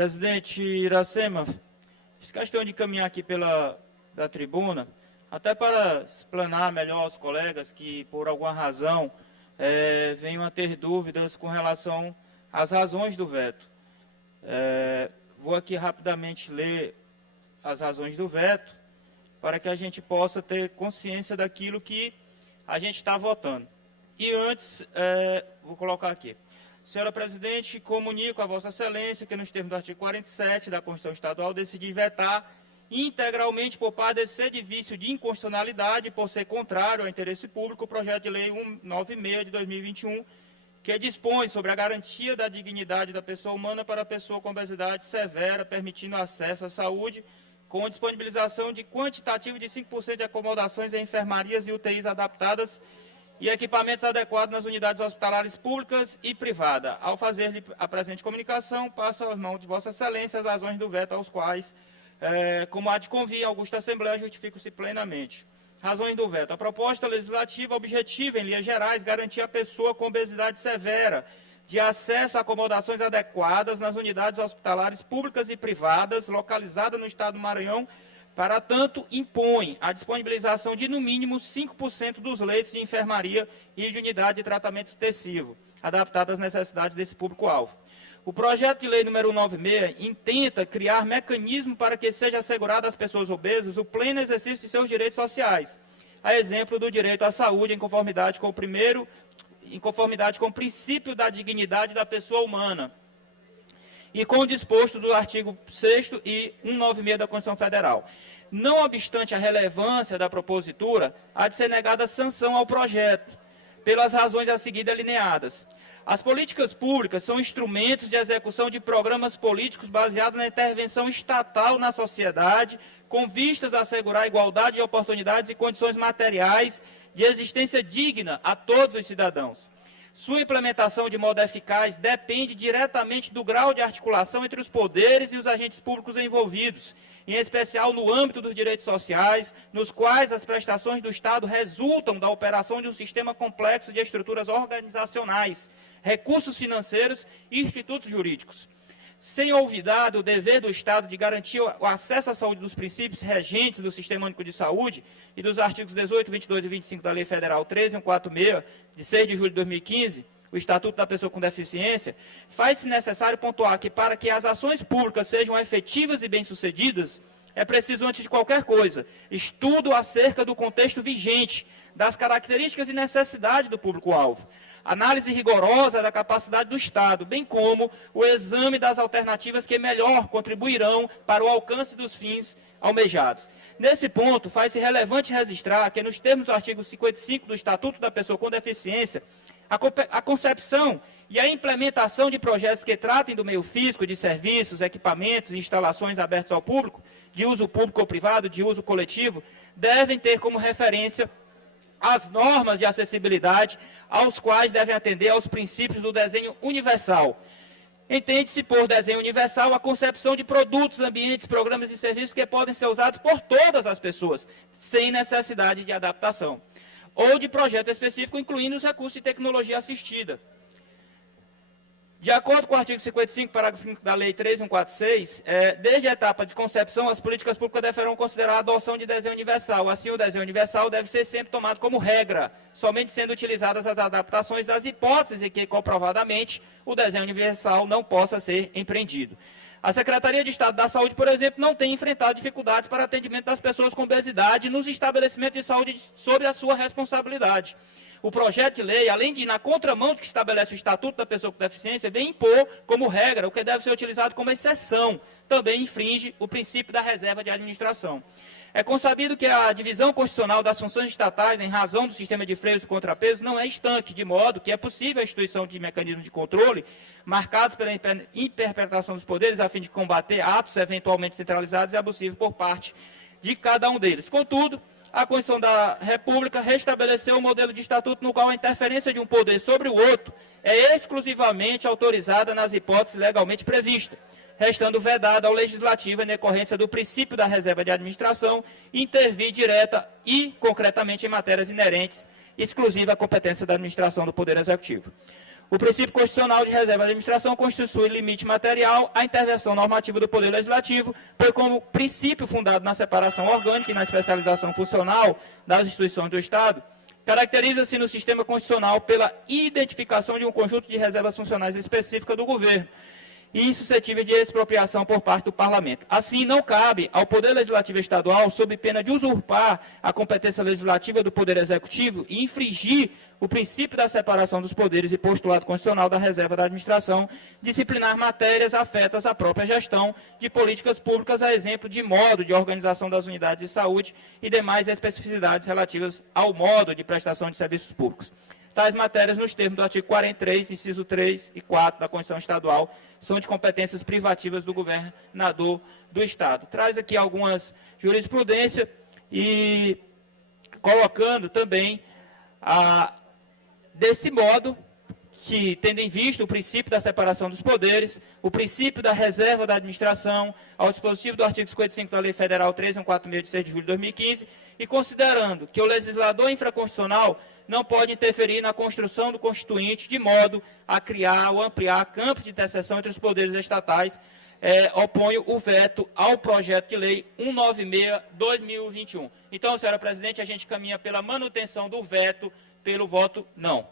Presidente Iracema, fiz questão de caminhar aqui da tribuna, até para explanar melhor aos colegas que, por alguma razão, venham a ter dúvidas com relação às razões do veto. Vou aqui rapidamente ler as razões do veto, para que a gente possa ter consciência daquilo que a gente está votando. E antes, vou colocar aqui. Senhora Presidente, comunico a Vossa Excelência que, nos termos do artigo 47 da Constituição Estadual, decidi vetar integralmente, por padecer de vício de inconstitucionalidade e por ser contrário ao interesse público, o projeto de lei 196 de 2021, que dispõe sobre a garantia da dignidade da pessoa humana para a pessoa com obesidade severa, permitindo acesso à saúde, com disponibilização de quantitativo de 5% de acomodações em enfermarias e UTIs adaptadas e equipamentos adequados nas unidades hospitalares públicas e privadas. Ao fazer-lhe a presente comunicação, passo às mãos de Vossa Excelência as razões do veto, aos quais, como há de convir, a augusta Assembleia, justifico-se plenamente. Razões do veto. A proposta legislativa objetiva, em linhas gerais, garantir à pessoa com obesidade severa de acesso a acomodações adequadas nas unidades hospitalares públicas e privadas localizadas no Estado do Maranhão. Para tanto, impõe a disponibilização de, no mínimo, 5% dos leitos de enfermaria e de unidade de tratamento intensivo, adaptados às necessidades desse público-alvo. O projeto de lei número 196 intenta criar mecanismo para que seja assegurado às pessoas obesas o pleno exercício de seus direitos sociais, a exemplo do direito à saúde, em conformidade com o princípio da dignidade da pessoa humana e com o disposto do artigo 6º e 196 da Constituição Federal. Não obstante a relevância da propositura, há de ser negada sanção ao projeto, pelas razões a seguir delineadas. As políticas públicas são instrumentos de execução de programas políticos baseados na intervenção estatal na sociedade, com vistas a assegurar a igualdade de oportunidades e condições materiais de existência digna a todos os cidadãos. Sua implementação de modo eficaz depende diretamente do grau de articulação entre os poderes e os agentes públicos envolvidos, em especial no âmbito dos direitos sociais, nos quais as prestações do Estado resultam da operação de um sistema complexo de estruturas organizacionais, recursos financeiros e institutos jurídicos. Sem olvidar o dever do Estado de garantir o acesso à saúde dos princípios regentes do Sistema Único de Saúde e dos artigos 18, 22 e 25 da Lei Federal 13146, de 6 de julho de 2015, o Estatuto da Pessoa com Deficiência, faz-se necessário pontuar que, para que as ações públicas sejam efetivas e bem-sucedidas, é preciso, antes de qualquer coisa, estudo acerca do contexto vigente, das características e necessidades do público-alvo, análise rigorosa da capacidade do Estado, bem como o exame das alternativas que melhor contribuirão para o alcance dos fins almejados. Nesse ponto, faz-se relevante registrar que, nos termos do artigo 55 do Estatuto da Pessoa com Deficiência, a concepção e a implementação de projetos que tratem do meio físico, de serviços, equipamentos e instalações abertos ao público, de uso público ou privado, de uso coletivo, devem ter como referência as normas de acessibilidade, aos quais devem atender aos princípios do desenho universal. Entende-se por desenho universal a concepção de produtos, ambientes, programas e serviços que podem ser usados por todas as pessoas, sem necessidade de adaptação, ou de projeto específico, incluindo os recursos de tecnologia assistida. De acordo com o artigo 55, parágrafo 5 da Lei 13146, desde a etapa de concepção, as políticas públicas deverão considerar a adoção de desenho universal. Assim, o desenho universal deve ser sempre tomado como regra, somente sendo utilizadas as adaptações das hipóteses em que, comprovadamente, o desenho universal não possa ser empreendido. A Secretaria de Estado da Saúde, por exemplo, não tem enfrentado dificuldades para atendimento das pessoas com obesidade nos estabelecimentos de saúde sob a sua responsabilidade. O projeto de lei, além de ir na contramão do que estabelece o Estatuto da Pessoa com Deficiência, vem impor como regra o que deve ser utilizado como exceção. Também infringe o princípio da reserva de administração. É consabido que a divisão constitucional das funções estatais, em razão do sistema de freios e contrapesos, não é estanque, de modo que é possível a instituição de mecanismos de controle marcados pela interpretação dos poderes a fim de combater atos eventualmente centralizados e abusivos por parte de cada um deles. Contudo, a Constituição da República restabeleceu um modelo de estatuto no qual a interferência de um poder sobre o outro é exclusivamente autorizada nas hipóteses legalmente previstas, restando vedada ao Legislativo, em decorrência do princípio da reserva de administração, intervir direta e concretamente em matérias inerentes, exclusiva à competência da administração do Poder Executivo. O princípio constitucional de reserva da administração constitui limite material à intervenção normativa do Poder Legislativo, pois como princípio fundado na separação orgânica e na especialização funcional das instituições do Estado, caracteriza-se no sistema constitucional pela identificação de um conjunto de reservas funcionais específicas do governo e suscetível de expropriação por parte do Parlamento. Assim, não cabe ao Poder Legislativo Estadual, sob pena de usurpar a competência legislativa do Poder Executivo e infringir o princípio da separação dos poderes e postulado constitucional da reserva da administração, disciplinar matérias afetas à própria gestão de políticas públicas, a exemplo de modo de organização das unidades de saúde e demais especificidades relativas ao modo de prestação de serviços públicos. Tais matérias, nos termos do artigo 43, inciso 3 e 4 da Constituição Estadual, são de competências privativas do governador do Estado. Traz aqui algumas jurisprudências e colocando também desse modo que, tendo em vista o princípio da separação dos poderes, o princípio da reserva da administração, ao dispositivo do artigo 55 da Lei Federal 3.146 de 6 de julho de 2015, e considerando que o legislador infraconstitucional não pode interferir na construção do Constituinte de modo a criar ou ampliar campo de interseção entre os poderes estatais, oponho o veto ao projeto de lei 196/2021. Então, senhora presidente, a gente caminha pela manutenção do veto pelo voto não.